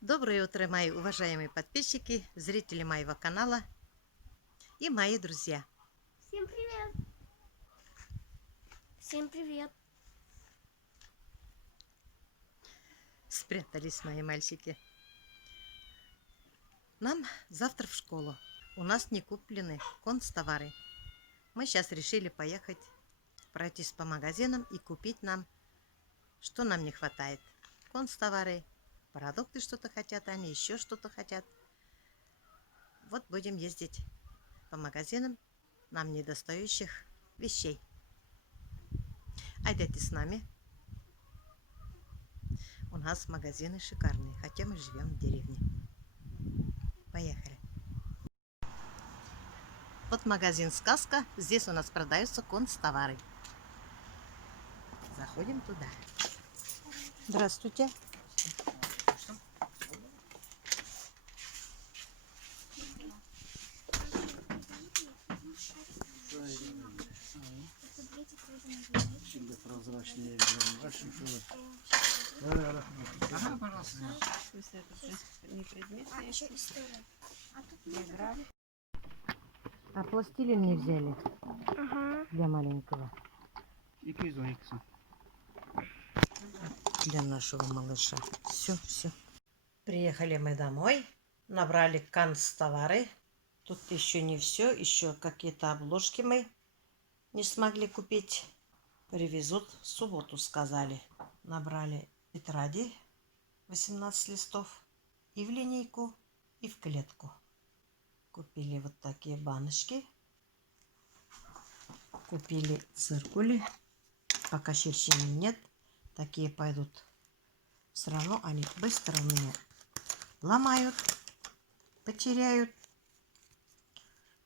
Доброе утро, мои уважаемые подписчики, зрители моего канала и мои друзья. Всем привет! Всем привет! Спрятались мои мальчики. Нам завтра в школу. У нас не куплены концтовары. Мы сейчас решили поехать, пройтись по магазинам и купить нам, что нам не хватает. Концтовары, продукты что-то хотят, они еще что-то хотят. Вот будем ездить по магазинам нам недостающих вещей. Айдете с нами. У нас магазины шикарные, хотя мы живем в деревне. Поехали. Вот магазин «Сказка». Здесь у нас продаются концтовары. Заходим туда. Здравствуйте. Прозрачнее. Ага, пожалуйста. Не предметная история? география. А пластилин не взяли Ага. для маленького, 212. для нашего малыша. Все. Приехали мы домой, набрали канцтовары. Тут еще не все, еще какие-то обложки мы не смогли купить. Привезут в субботу, сказали. Набрали тетради 18 листов и в линейку, и в клетку. Купили вот такие баночки. Купили циркули. Пока щерчения нет. Такие пойдут. Все равно они быстро у меня ломают, потеряют.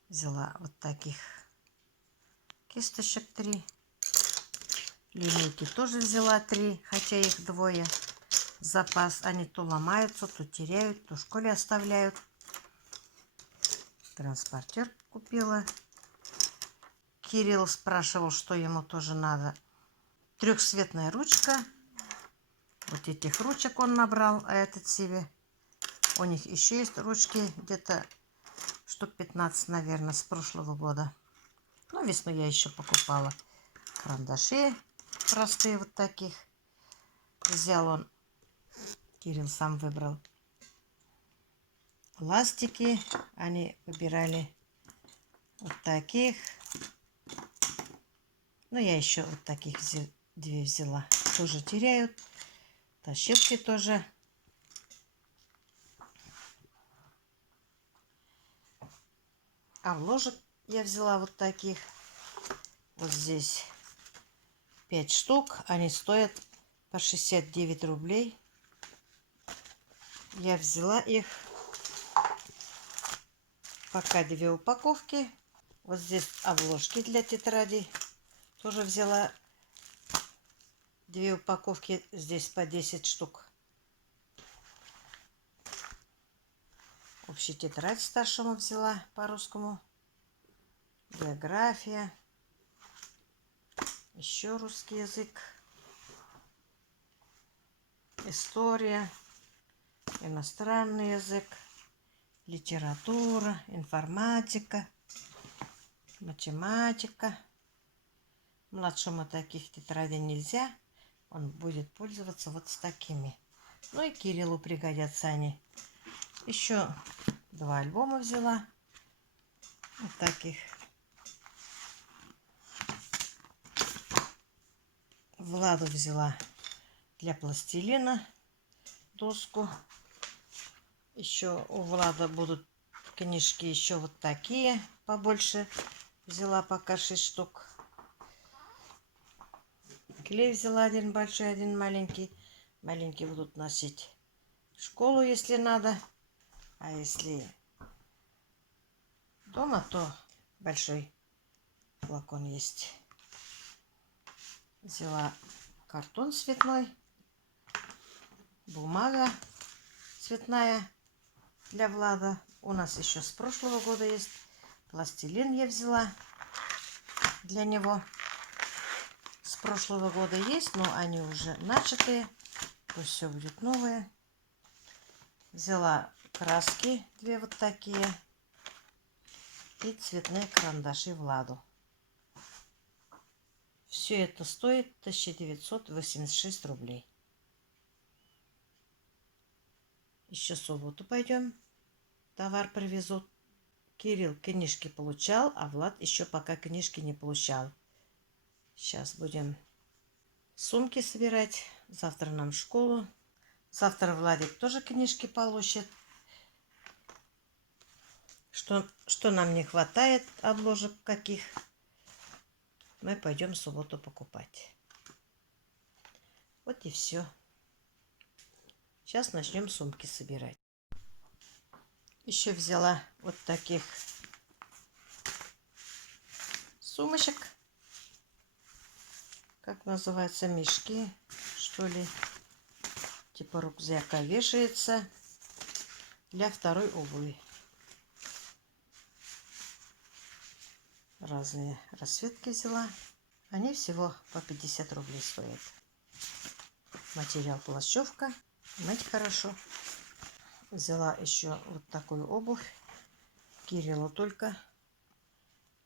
Взяла вот таких кисточек 3. Линейки тоже взяла 3, хотя их 2. Запас. Они то ломаются, то теряют, то в школе оставляют. Транспортер купила. Кирилл спрашивал, что ему тоже надо. Трехцветная ручка. Вот этих ручек он набрал, а этот себе. У них еще есть ручки, где-то штук 15, наверное, с прошлого года. Ну, весной я еще покупала. Карандаши простые вот таких. Взял он. Кирилл сам выбрал. Ластики. Они выбирали вот таких. Ну, я еще вот таких 2 взяла. Тоже теряют. Тащилки тоже. А ложек я взяла вот таких. Вот здесь 5 штук. Они стоят по 69 рублей. Я взяла их. Пока 2 упаковки. Вот здесь обложки для тетрадей. Тоже взяла 2 упаковки. Здесь по 10 штук. Общую тетрадь старшему взяла по русскому. География. Еще русский язык. История. Иностранный язык. Литература. Информатика. Математика. Младшему таких тетрадей нельзя. Он будет пользоваться вот с такими. Ну и Кириллу пригодятся они. Еще 2 альбома взяла. Вот таких. Владу взяла для пластилина доску. Еще у Влада будут книжки еще вот такие побольше. Взяла пока 6 штук. Клей взяла 1 большой, 1 маленький. Маленькие будут носить в школу, если надо. А если дома, то большой флакон есть. Взяла картон цветной. Бумага цветная для Влада. У нас еще с прошлого года есть. Пластилин я взяла для него. С прошлого года есть, но они уже начатые. Пусть все будет новое. Взяла краски, две вот такие, и цветные карандаши Владу. Все это стоит 1986 рублей. Еще в субботу пойдем. Товар привезут. Кирилл книжки получал, а Влад еще пока книжки не получал. Сейчас будем сумки собирать. Завтра нам в школу. Завтра Владик тоже книжки получит. Что нам не хватает, обложек каких, мы пойдем в субботу покупать. Вот и все. Сейчас начнем сумки собирать. Еще взяла вот таких сумочек. Как называется, мешки, что ли. Типа рюкзака вешается для второй обуви. Разные расцветки взяла. Они всего по 50 рублей стоят. Материал плащевка. Мыть хорошо. Взяла еще вот такую обувь. Кириллу только.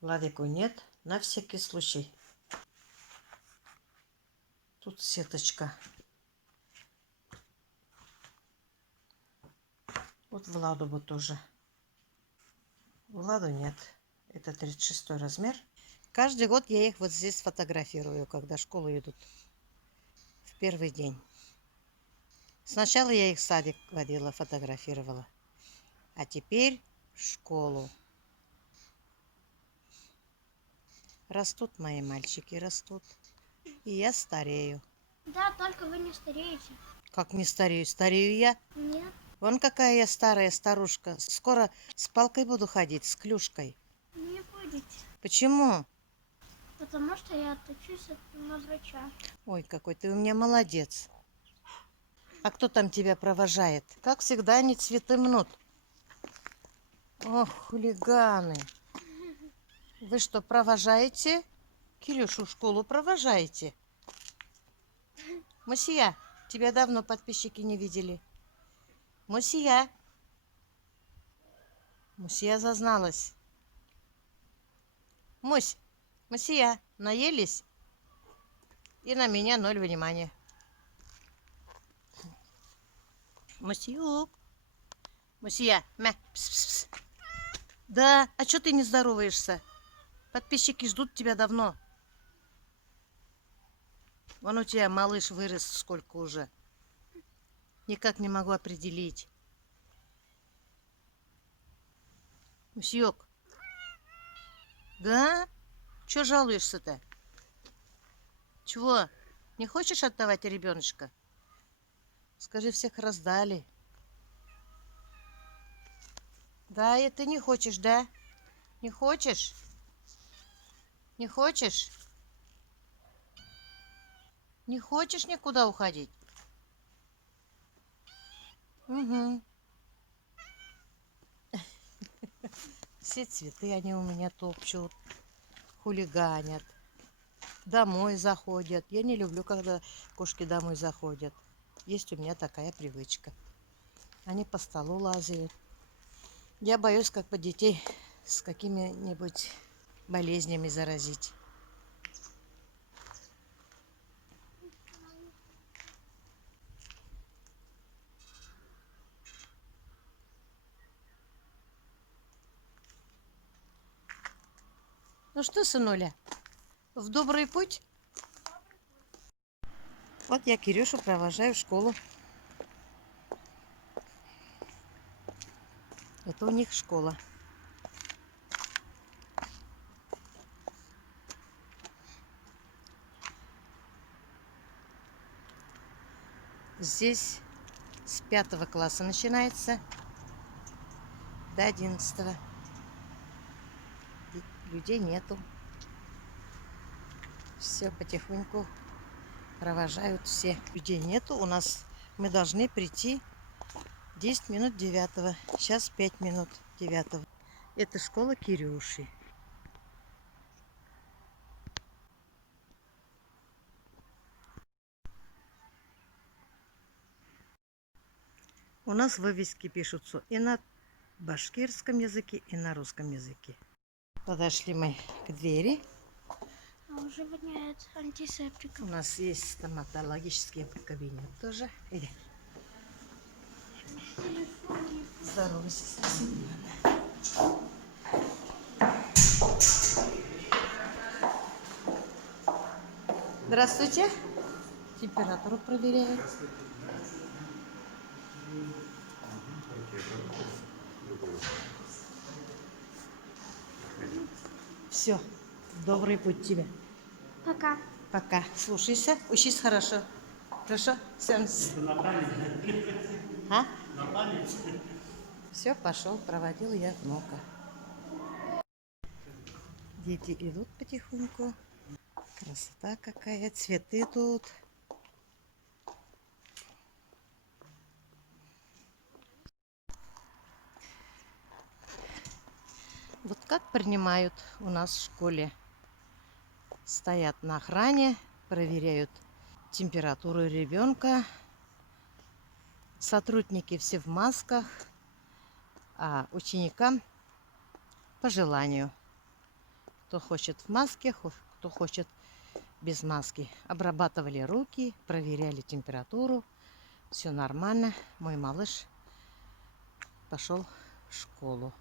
Владику нет. На всякий случай. Тут сеточка. Вот Владу бы тоже. Владу нет. Это 36 размер. Каждый год я их вот здесь фотографирую, когда в школу идут. В первый день. Сначала я их в садик водила, фотографировала. А теперь в школу. Растут мои мальчики, растут. И я старею. Да, только вы не стареете. Как не старею? Старею я. Нет, Вон какая я старая старушка. Скоро с палкой буду ходить, с клюшкой. не будете. Почему? Потому что я отучусь на врача. Ой, какой ты у меня молодец. А кто там тебя провожает? Как всегда, они цветы мнут. Ох, хулиганы. Вы что, провожаете? Кирюшу в школу провожаете? Мусия, тебя давно подписчики не видели. Мусия. Мусия зазналась. Мусия, наелись? И на меня 0 внимания. Мусиюк. Мусия, мя. Пс-пс-пс. Да, а что ты не здороваешься? Подписчики ждут тебя давно. Вон у тебя малыш вырос сколько уже. Никак не могу определить. Мусиёк. Да? Чё жалуешься-то? Чего? Не хочешь отдавать ребеночка? Скажи, всех раздали. Да, и ты не хочешь, да? Не хочешь? Не хочешь? Не хочешь никуда уходить? Угу. Все цветы они у меня топчут, хулиганят, домой заходят. Я не люблю, когда кошки домой заходят. Есть у меня такая привычка. Они по столу лазают. Я боюсь, как бы детей с какими-нибудь болезнями заразить. Ну что, сынуля, в добрый путь? Вот я Кирюшу провожаю в школу. Это у них школа. Здесь с 5 класса начинается до 11. Людей нету. Все потихоньку провожают все. Людей нету. У нас мы должны прийти 10 минут 9. Сейчас 5 минут 9. Это школа Кирюши. У нас вывески пишутся и на башкирском языке, и на русском языке. Подошли мы к двери. А уже воняет У антисептиком. нас есть стоматологический кабинет тоже. Иди. Здоровайся. Здравствуйте. Температуру проверяю. Все. Добрый путь тебе. Пока. Пока. Слушайся. Учись хорошо. Хорошо? А? Все, пошел, проводил я внука. Дети идут потихоньку. Красота какая, цветы тут. Вот как принимают у нас в школе. Стоят на охране, проверяют температуру ребенка. Сотрудники все в масках, а ученикам по желанию. Кто хочет в маске, кто хочет без маски. Обрабатывали руки, проверяли температуру. Все нормально. Мой малыш пошел в школу.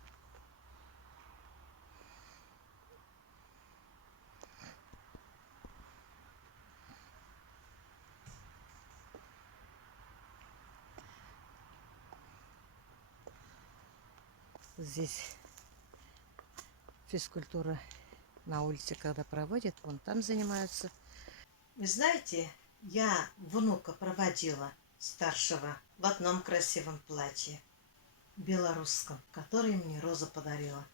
Здесь физкультура на улице, когда проводят, вон там занимаются. Вы знаете, я внука проводила старшего в одном красивом платье, белорусском, которое мне Роза подарила.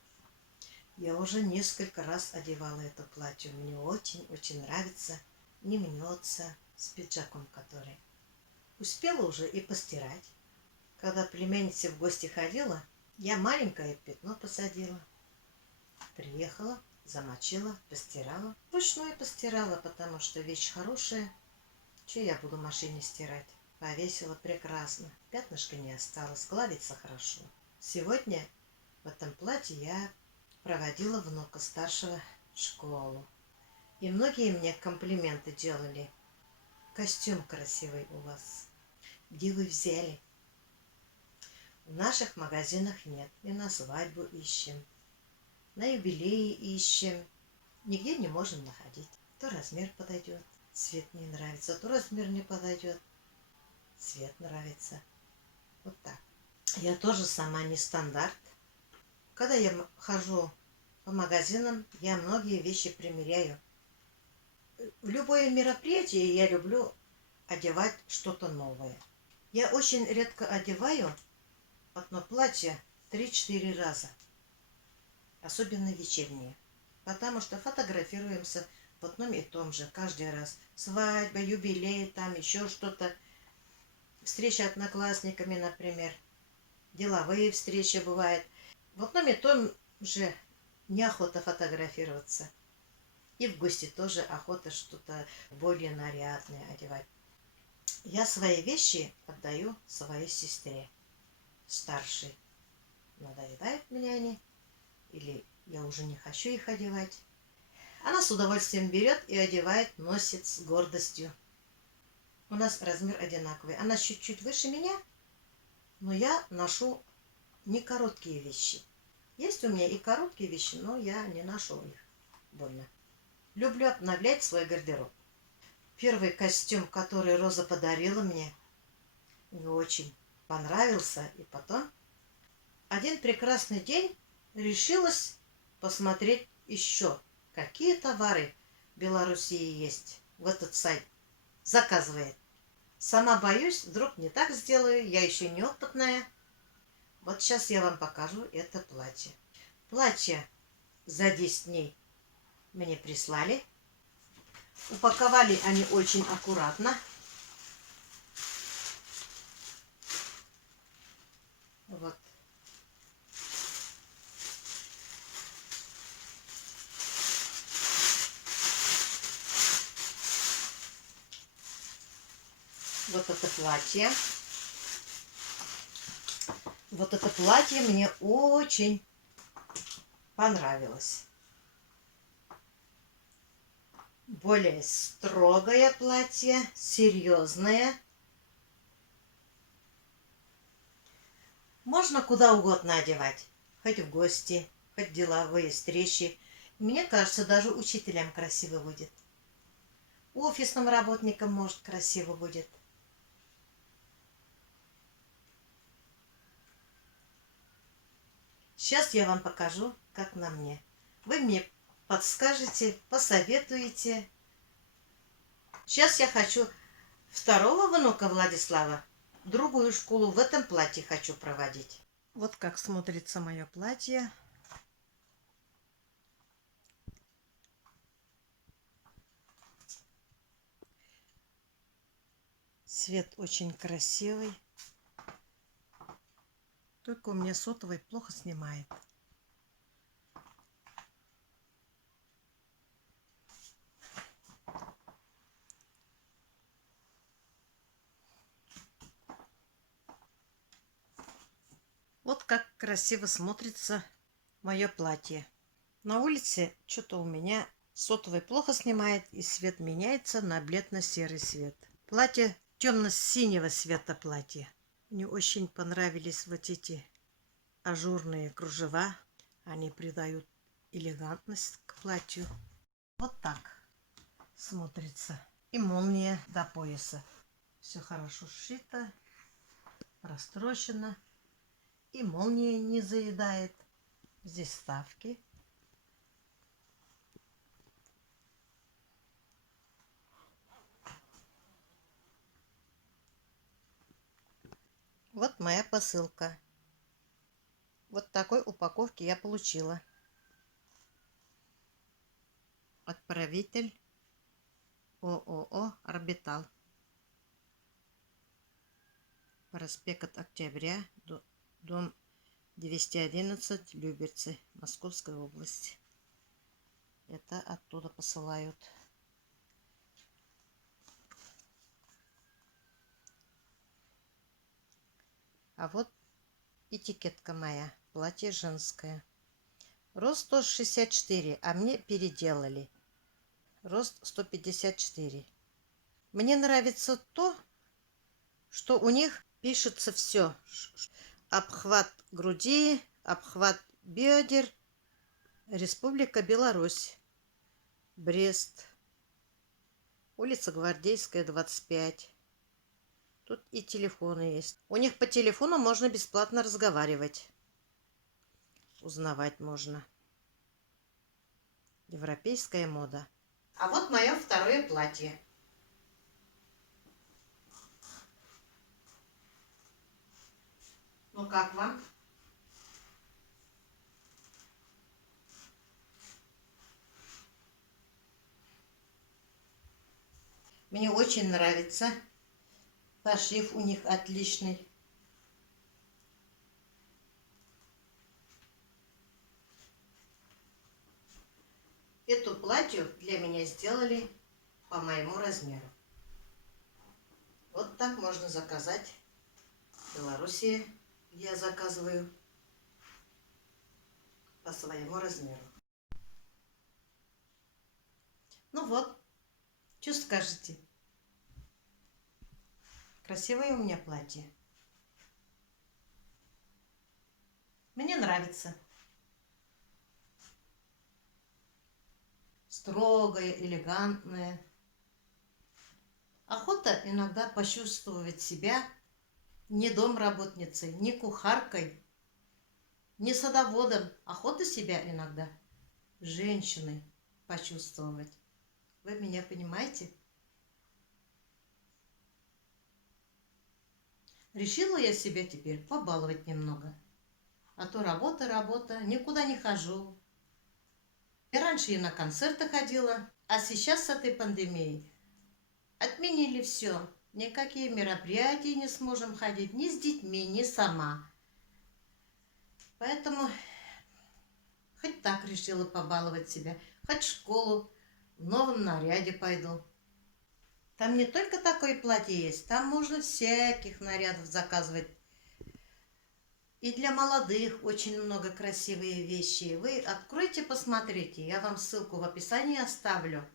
Я уже несколько раз одевала это платье. Мне очень-очень нравится. Не мнется с пиджаком, который. Успела уже и постирать. Когда племянница в гости ходила, я маленькое пятно посадила. Приехала, замочила, постирала. Вручную постирала, потому что вещь хорошая. Че я буду в машине стирать? Повесила прекрасно. Пятнышко не осталось, гладится хорошо. Сегодня в этом платье я проводила внука старшего в школу. И многие мне комплименты делали. Костюм красивый у вас. Где вы взяли? В наших магазинах нет. И на свадьбу ищем. На юбилеи ищем. Нигде не можем находить. То размер подойдет, цвет не нравится, то размер не подойдет, цвет нравится. Вот так. Я тоже сама не стандарт. Когда я хожу по магазинам, я многие вещи примеряю. В любое мероприятие я люблю одевать что-то новое. Я очень редко одеваю одно платье 3-4 раза. Особенно вечерние. Потому что фотографируемся в одном и том же каждый раз. Свадьба, юбилей, там еще что-то. Встреча с одноклассниками, например. Деловые встречи бывают. В одном и том же неохота фотографироваться. И в гости тоже охота что-то более нарядное одевать. Я свои вещи отдаю своей сестре, старшей. Надоедают мне они. Или я уже не хочу их одевать. Она с удовольствием берет и одевает, носит с гордостью. У нас размер одинаковый. Она чуть-чуть выше меня, но я ношу не короткие вещи. Есть у меня и короткие вещи, но я не ношу их больно. Люблю обновлять свой гардероб. Первый костюм, который Роза подарила мне очень понравился. И потом один прекрасный день решилась посмотреть еще, какие товары в Белоруссии есть. В этот сайт заказывает. Сама боюсь, вдруг не так сделаю, я еще неопытная. Вот сейчас я вам покажу это платье. Платье за 10 дней мне прислали. Упаковали они очень аккуратно. Вот. Вот это платье. Вот это платье мне очень понравилось. Более строгое платье, серьезное. Можно куда угодно одевать. Хоть в гости, хоть деловые встречи. Мне кажется, даже учителям красиво будет. Офисным работникам, может, красиво будет. Сейчас я вам покажу, как на мне. Вы мне подскажете, посоветуете. Сейчас я хочу второго внука Владислава, другую школу в этом платье хочу проводить. Вот как смотрится мое платье. Цвет очень красивый. Только у меня сотовый плохо снимает. Вот как красиво смотрится мое платье. На улице что-то у меня сотовый плохо снимает, и свет меняется на бледно-серый цвет. Платье темно-синего цвета платье. Мне очень понравились вот эти ажурные кружева. Они придают элегантность к платью. Вот так смотрится. И молния до пояса. Все хорошо сшито, растрощено. И молния не заедает. Здесь вставки. Вот моя посылка. Вот такой упаковки я получила. Отправитель ООО «Орбитал». Проспект Октября, дом 211, Люберцы, Московская область. Это оттуда посылают. А вот этикетка моя. Платье женское. Рост 164, а мне переделали. Рост 154. Мне нравится то, что у них пишется все. Обхват груди, обхват бедер. Республика Беларусь. Брест. Улица Гвардейская, 25. Тут и телефоны есть. У них по телефону можно бесплатно разговаривать. Узнавать можно. Европейская мода. А вот мое второе платье. Ну как вам? Мне очень нравится. Пошив у них отличный. Эту платью для меня сделали по моему размеру. Вот так можно заказать в Беларуси, где я заказываю по своему размеру. Ну вот, что скажете? Красивое у меня платье. Мне нравится. Строгое, элегантное. Охота иногда почувствовать себя не домработницей, не кухаркой, не садоводом. Охота себя иногда женщиной почувствовать. Вы меня понимаете? Решила я себя теперь побаловать немного. А то работа, никуда не хожу. И раньше я на концерты ходила, а сейчас с этой пандемией отменили все. Никакие мероприятия не сможем ходить ни с детьми, ни сама. Поэтому хоть так решила побаловать себя, хоть в школу в новом наряде пойду. Там не только такое платье есть, там можно всяких нарядов заказывать. И для молодых очень много красивые вещи. Вы откройте, посмотрите. Я вам ссылку в описании оставлю.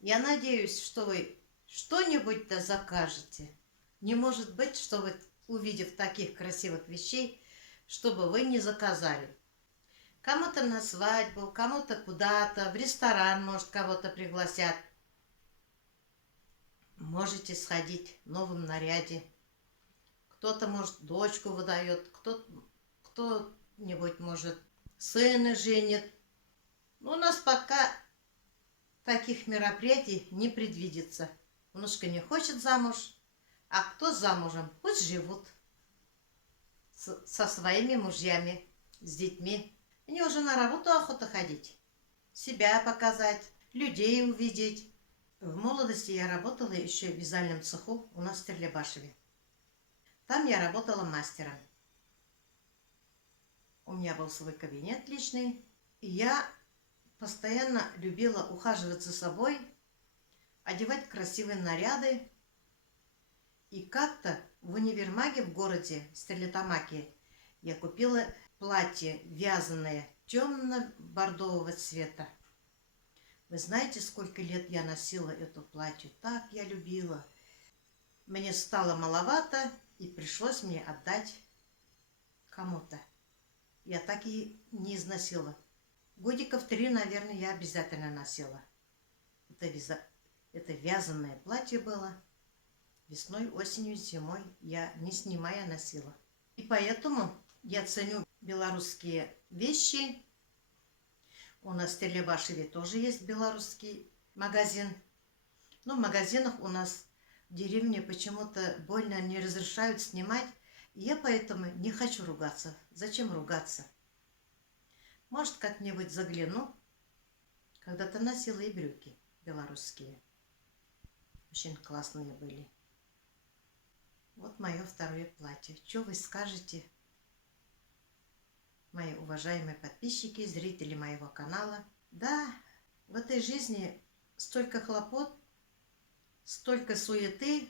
Я надеюсь, что вы что-нибудь-то закажете. Не может быть, что вы, увидев таких красивых вещей, чтобы вы не заказали. Кому-то на свадьбу, кому-то куда-то, в ресторан, может, кого-то пригласят. Можете сходить в новом наряде. Кто-то, может, дочку выдает, кто-нибудь, может, сына женит. Но у нас пока таких мероприятий не предвидится. Внучка не хочет замуж, а кто замужем, пусть живут со своими мужьями, с детьми. Мне уже на работу охота ходить, себя показать, людей увидеть. В молодости я работала еще в вязальном цеху у нас в Стерлибашеве. Там я работала мастером. У меня был свой кабинет личный, и я постоянно любила ухаживать за собой, одевать красивые наряды. И как-то в универмаге в городе Стерлитамаке я купила платье вязаное темно-бордового цвета. Вы знаете, сколько лет я носила это платье? Так я любила. Мне стало маловато, и пришлось мне отдать кому-то. Я так и не износила. Годиков 3, наверное, я обязательно носила. Это вязаное платье было. Весной, осенью, зимой я не снимая носила. И поэтому я ценю белорусские вещи. У нас в Стерлибашеве тоже есть белорусский магазин. Но в магазинах у нас в деревне почему-то больно не разрешают снимать. И я поэтому не хочу ругаться. Зачем ругаться? Может, как-нибудь загляну. Когда-то носила и брюки белорусские. Очень классные были. Вот мое второе платье. Что вы скажете, мои уважаемые подписчики, зрители моего канала? Да, в этой жизни столько хлопот, столько суеты.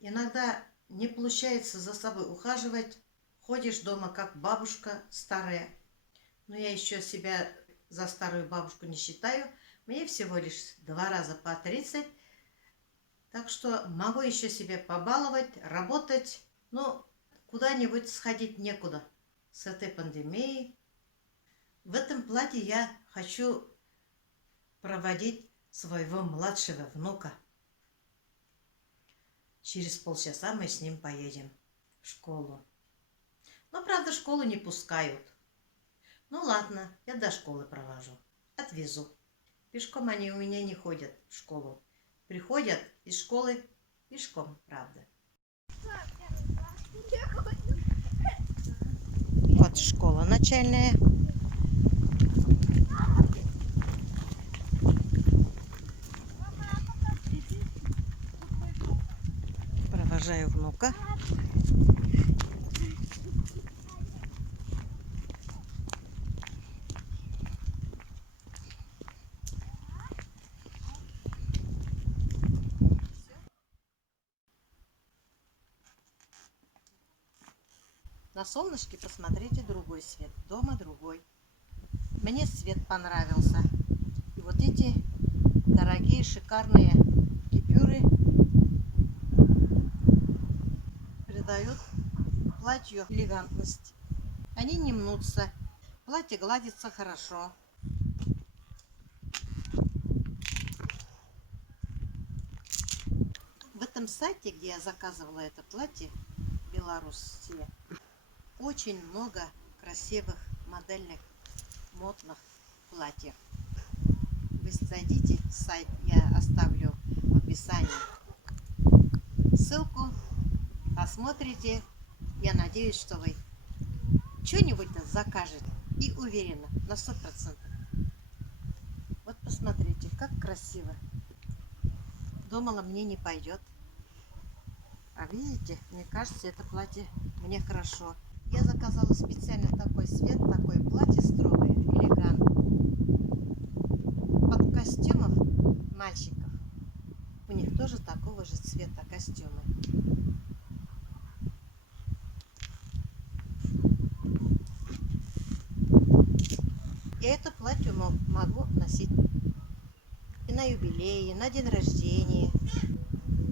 Иногда не получается за собой ухаживать. Ходишь дома как бабушка старая. Но я еще себя за старую бабушку не считаю. Мне всего лишь 2 раза по 30. Так что могу еще себя побаловать, работать. Но куда-нибудь сходить некуда с этой пандемией. В этом платье я хочу проводить своего младшего внука. Через полчаса мы с ним поедем в школу. Но, правда, в школу не пускают. Ну ладно, я до школы провожу. Отвезу. Пешком они у меня не ходят в школу. Приходят из школы пешком, правда. Вот школа начальная. Провожаю внука. На солнышке посмотрите другой свет. Дома другой. Мне цвет понравился. И вот эти дорогие, шикарные купюры придают платью элегантность. Они не мнутся. Платье гладится хорошо. В этом сайте, где я заказывала это платье, Белоруссия, очень много красивых модельных модных платьев. Вы зайдите в сайт, я оставлю в описании ссылку, посмотрите. Я надеюсь, что вы что-нибудь закажете. И уверена на 100%. Вот посмотрите, как красиво. Думала, мне не пойдет. А видите, мне кажется, это платье мне хорошо. Я заказала специально такой цвет, такое платье строгое, элегантное. Под костюмов мальчиков. У них тоже такого же цвета костюмы. Я это платье могу носить и на юбилеи, на день рождения,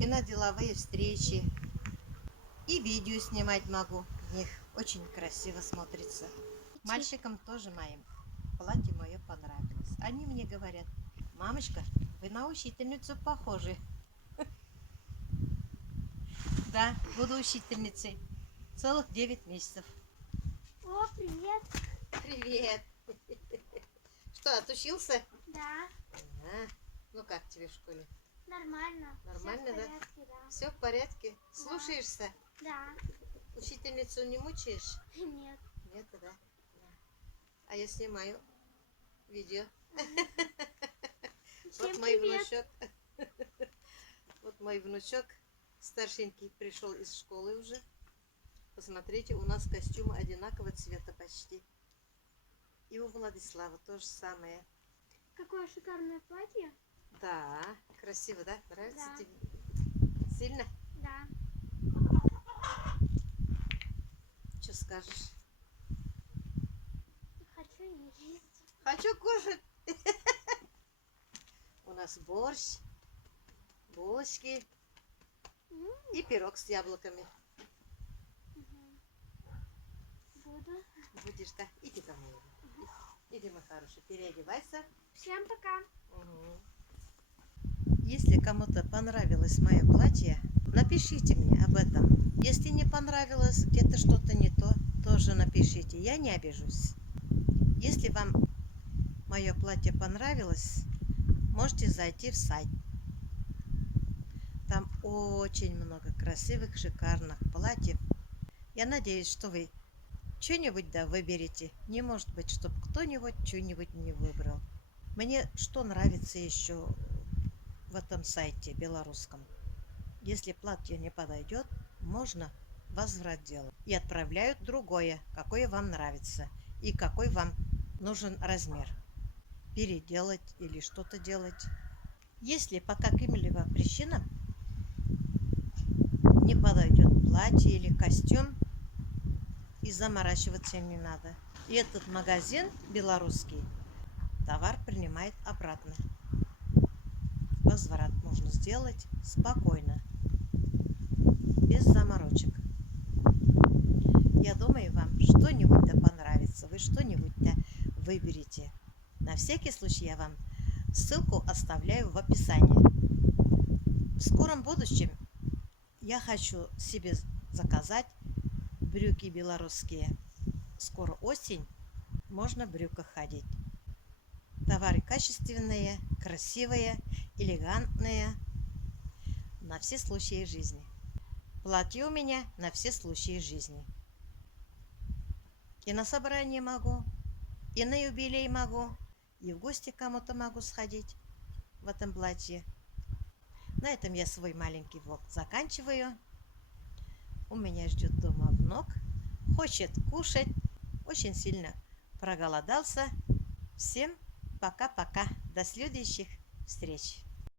и на деловые встречи. И видео снимать могу. В них очень красиво смотрится. Мальчикам тоже моим платье мое понравилось. Они мне говорят: мамочка, вы на учительницу похожи. Да, буду учительницей. Целых 9 месяцев. О, привет. Привет. Что, отучился? Да, А, ну как тебе в школе? нормально. Нормально, Всё в да? порядке, да? Все в порядке? Слушаешься? Да. Учительницу не мучаешь? Нет. Нет, да? А я снимаю видео. Всем Вот мой привет. внучок. Вот мой внучок старшенький пришел из школы уже. Посмотрите, у нас костюмы одинакового цвета почти. И у Владислава то же самое. Какое шикарное платье. Да, красиво, да? Нравится Да. тебе? Сильно? Да. Что скажешь? Хочу есть. Хочу кушать. У нас борщ, булочки и пирог с яблоками. Мгм. Буду. Будешь, да? Иди ко мне. Иди, мой хороший, переодевайся. Всем пока. Если кому-то понравилось мое платье, напишите мне об этом. Если не понравилось, где-то что-то не то, тоже напишите. Я не обижусь. Если вам мое платье понравилось, можете зайти в сайт. Там очень много красивых, шикарных платьев. Я надеюсь, что вы что-нибудь да выберете. Не может быть, чтобы кто-нибудь что-нибудь не выбрал. Мне что нравится еще в этом сайте белорусском. Если платье не подойдет, можно возврат делать. И отправляют другое, какое вам нравится и какой вам нужен размер. Переделать или что-то делать. Если по каким-либо причинам не подойдет платье или костюм, и заморачиваться не надо. И этот магазин белорусский товар принимает обратно. Возврат можно сделать спокойно, без заморочек. Я думаю, вам что-нибудь да понравится, вы что-нибудь да выберете. На всякий случай я вам ссылку оставляю в описании. В скором будущем я хочу себе заказать брюки белорусские. Скоро осень, можно в брюках ходить. Товары качественные, красивые, элегантные, на все случаи жизни. Платье у меня на все случаи жизни. И на собрание могу, и на юбилей могу, и в гости к кому-то могу сходить в этом платье. На этом я свой маленький влог заканчиваю. У меня ждет дома внук, хочет кушать, очень сильно проголодался. Всем пока-пока, до следующих встреч.